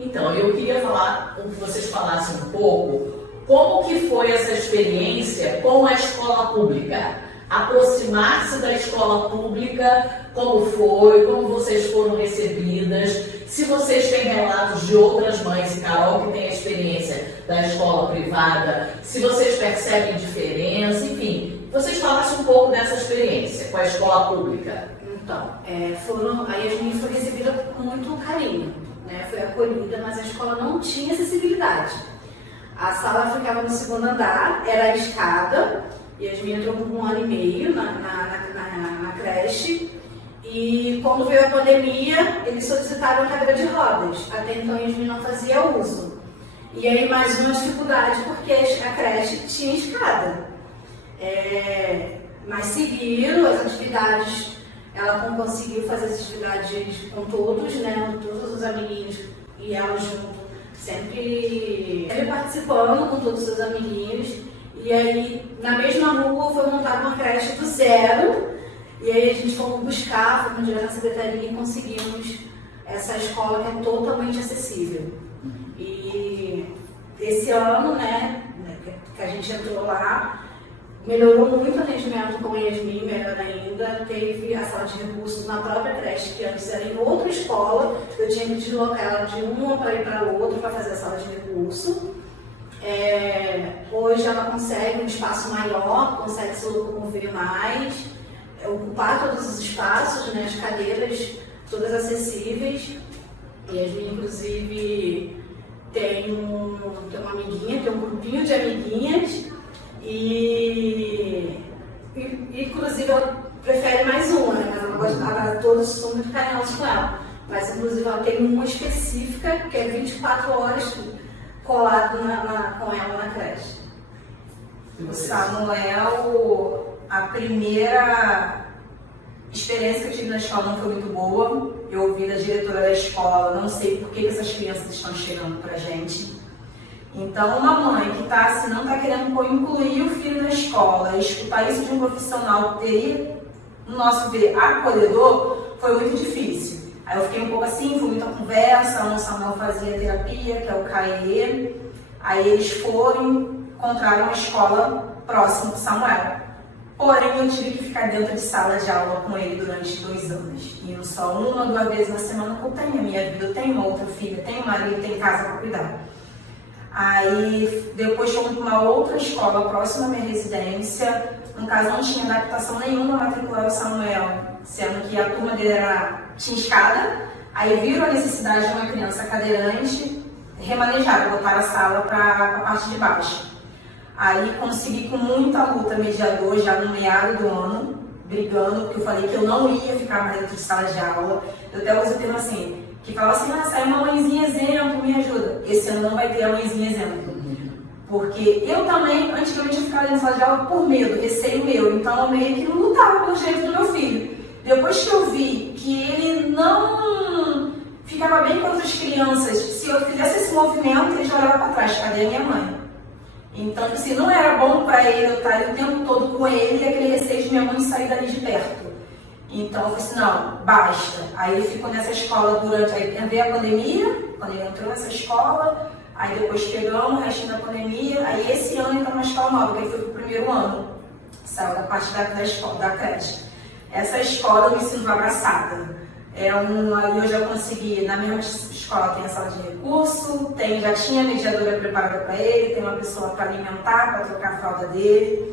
Então, eu queria falar, que vocês falassem um pouco como que foi essa experiência com a escola pública. Aproximar-se da escola pública, como foi, como vocês foram recebidas, se vocês têm relatos de outras mães, e Carol que tem a experiência da escola privada, se vocês percebem diferença, enfim, vocês falassem um pouco dessa experiência com a escola pública. Então, a Yasmin foi recebida com muito carinho, né? Foi acolhida, mas a escola não tinha acessibilidade. A sala ficava no segundo andar, era a escada, Yasmin entrou com 1 ano e meio na creche, e quando veio a pandemia, eles solicitaram a cadeira de rodas. Até então a Yasmin não fazia uso. E aí mais uma dificuldade, porque a creche tinha escada. Mas seguiram as atividades. Ela conseguiu fazer as atividades com todos, né? Todos os amiguinhos e ela junto, sempre participando com todos os seus amiguinhos. E aí, na mesma rua, foi montada uma creche do zero. E aí a gente foi buscar, fomos direto na secretaria e conseguimos essa escola que é totalmente acessível. E esse ano, né, que a gente entrou lá, melhorou muito o atendimento com a Yasmin, melhor ainda. Teve a sala de recursos na própria creche, que antes era em outra escola. Eu tinha que deslocar ela de uma para ir para outra para fazer a sala de recurso. Hoje ela consegue um espaço maior, consegue se locomover mais, ocupar todos os espaços, né, as cadeiras todas acessíveis. E a Yasmin, inclusive, tem uma amiguinha, tem um grupinho de amiguinhas. E inclusive ela prefere mais uma, né? Mas ela gosta, todos são muito carinhosos com ela. Mas inclusive ela tem uma específica que é 24 horas colado com ela na creche. O Samuel, a primeira experiência que eu tive na escola não foi muito boa. Eu ouvi da diretora da escola, não sei por que essas crianças estão chegando pra gente. Então, uma mãe que não está querendo incluir o filho na escola, escutar isso de um profissional que teria, no nosso ver, acolhedor, foi muito difícil. Aí eu fiquei um pouco assim, foi muita conversa, o Samuel fazia terapia, que é o CAE. Aí eles encontraram uma escola próxima do Samuel. Porém, eu tive que ficar dentro de sala de aula com ele durante 2 anos. Indo só 1 ou 2 vezes na semana, porque eu tenho a minha vida, eu tenho uma outra filha, tenho marido, tenho casa para cuidar. Aí depois fomos para uma outra escola próxima à minha residência. No caso, não tinha adaptação nenhuma a matricular o Samuel, sendo que a turma dele tinha escada. Aí viram a necessidade de uma criança cadeirante, remanejaram, botaram a sala para a parte de baixo. Aí consegui com muita luta mediador já no meado do ano, brigando, porque eu falei que eu não ia ficar mais dentro de sala de aula. Eu até uso o termo assim, que fala assim, sai uma mãezinha exemplo, me ajuda. Esse ano não vai ter a mãezinha exemplo. Porque eu também, antigamente, eu ficava dentro de sala de aula por medo, receio meu. Então eu meio que não lutava pelo direito do meu filho. Depois que eu vi que ele não ficava bem com outras crianças, se eu fizesse esse movimento, ele já olhava para trás, cadê a minha mãe? Então, assim, não era bom para ele eu estar ali o tempo todo com ele e aquele receio de minha mãe sair dali de perto. Então, eu falei assim, não, basta. Aí ele ficou nessa escola aí veio a pandemia, quando ele entrou nessa escola, aí depois pegamos o resto da pandemia, aí esse ano entrou numa escola nova, que ele foi pro 1º ano, saiu da parte da escola, da creche. Essa escola eu me sinto abraçada. Eu já consegui, na mesma escola tem a sala de recurso, já tinha a mediadora preparada para ele, tem uma pessoa para alimentar, para trocar a fralda dele.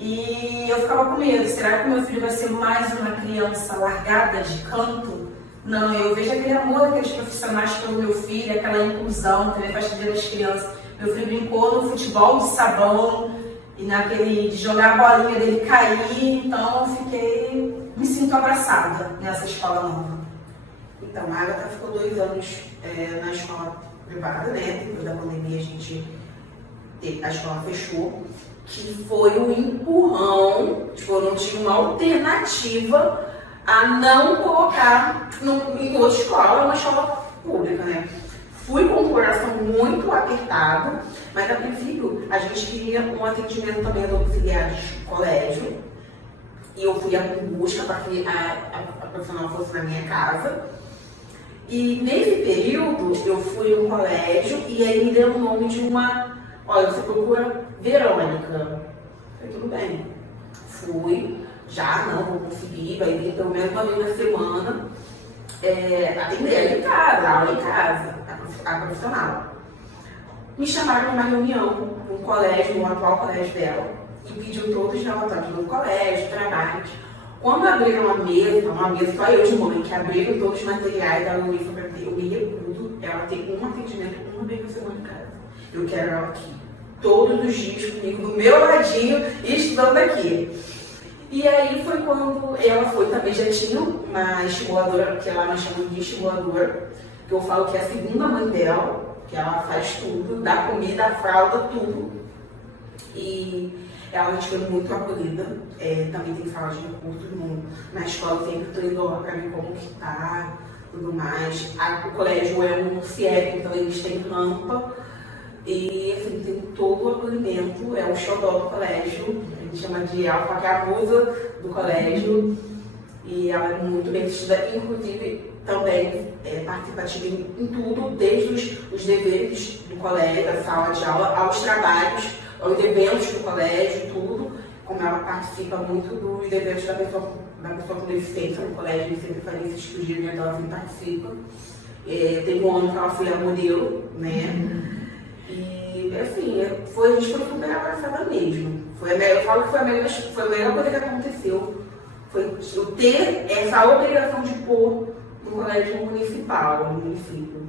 E eu ficava com medo, será que o meu filho vai ser mais uma criança largada de canto? Não, eu vejo aquele amor daqueles profissionais pelo meu filho, aquela inclusão, também faz fazer das crianças. Meu filho brincou no futebol de sabão, e naquele de jogar a bolinha dele cair, então eu me sinto abraçada nessa escola nova. Então, a Agatha ficou 2 anos na escola privada, né? Depois da pandemia a escola fechou, que foi um empurrão, tipo, não tinha uma alternativa a não colocar em outra escola, uma escola pública, né? Fui com o coração muito apertado, mas a princípio a gente queria um atendimento também do auxiliar de colégio. E eu fui em busca para que a profissional fosse na minha casa. E nesse período eu fui no colégio e aí me deu o nome de uma. Olha, você procura Verônica. Falei, tudo bem. Fui, já não vou conseguir, vai vir pelo menos uma vez na semana atender em casa, aula em casa, a profissional. Me chamaram para uma reunião no colégio, no atual colégio dela, e pediu todos os relatórios do colégio, trabalhos. Quando abriram uma mesa só eu de mãe, que abriram todos os materiais, ela me falou para eu ia tudo, ela tem um atendimento uma vez por semana em casa. Eu quero ela aqui, todos os dias comigo, do meu ladinho, estudando aqui. E aí foi quando ela foi também, já tinha uma estimuladora, que lá nós chamamos de estimuladora, que eu falo que é a segunda mãe dela, que ela faz tudo, dá comida, a fralda, tudo. E ela me foi muito acolhida, também tem sala de recursos na escola, sempre tô indo lá pra ver como que tá, tudo mais. O colégio é um CIEP, então eles têm rampa, e assim, tem todo o acolhimento, é o xodó do colégio, a gente chama de alfa, que é a musa do colégio, e ela é muito bem vestida, inclusive também participativa em tudo, desde os deveres do colégio, da sala de aula, aos trabalhos, aos eventos do colégio, tudo, como ela participa muito dos eventos da pessoa com deficiência no colégio, ele sempre faz esses dias, ela sempre participa. Teve um ano que ela foi a modelo, né? E assim, a gente foi super abraçada mesmo. Eu falo que foi a melhor coisa que aconteceu. Foi eu ter essa obrigação de pôr no colégio municipal, no município.